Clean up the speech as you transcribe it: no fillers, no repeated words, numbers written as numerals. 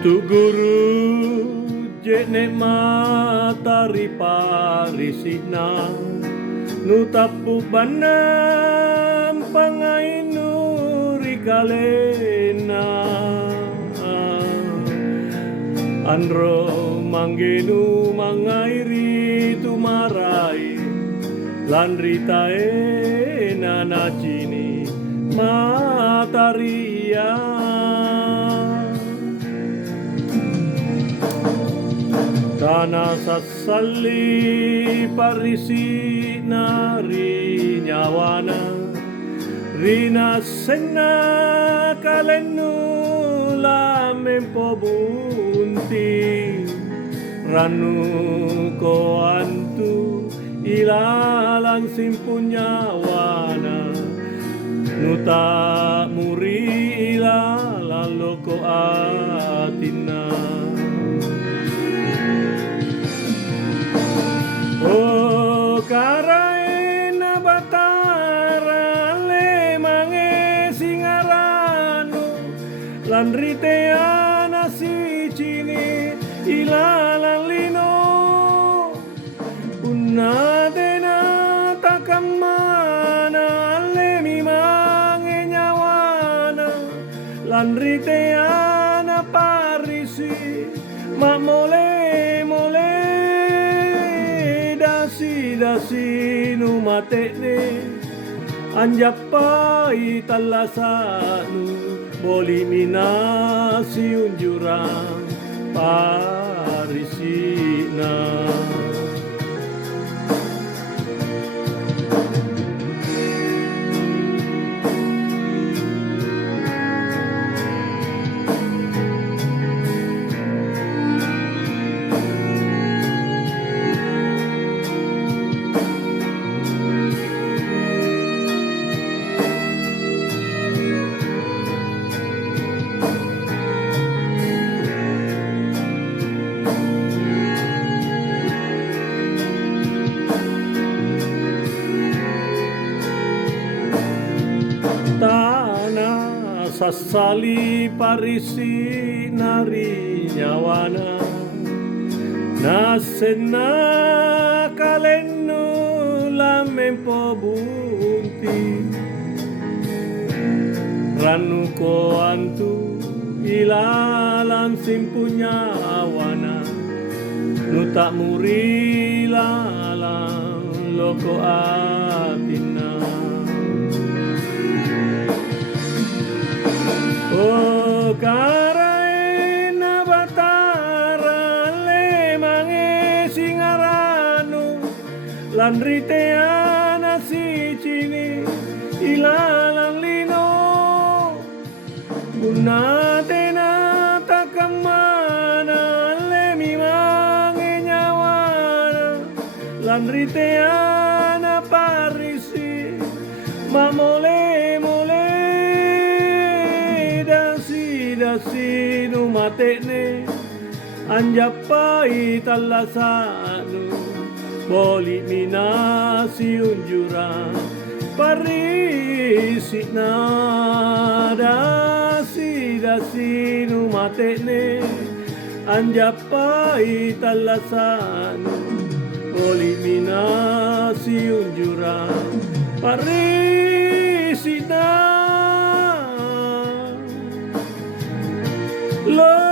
Tu guru jene matari parisina nu tapu banam pangainu rikalena andro manggenu mangairi tumarai landritae nanacini mataria Tanah sasali parisi nari nyawana Rina sena kalenu lamempo bunti Ranu ko antu ilalang simpunya wana Nuta muri ilalang ko atina Oh karaena batara le mange singaranu landriteana si cini ilalang lino unadena takamana le mi mange nyawana landriteana parisi mamole dasi nu matene anjapai talasanu boli minasi unjurang parisina Tanah sasali parisi nari nyawana Nasena kalenu lamempo bunti Ranu ko antu ilalang simpunya awana Nuta muri lalang loko atina Oh karaena batara le mange singaranu landriteana si cini ilalang lino unatena takamana le mi mange nyawana landriteana parisi mamole dasi nu matene anjapai talasanu boli minasi unjurang parisi dasi nu matene anjapai talasanu boli minasi unjurang parisi Love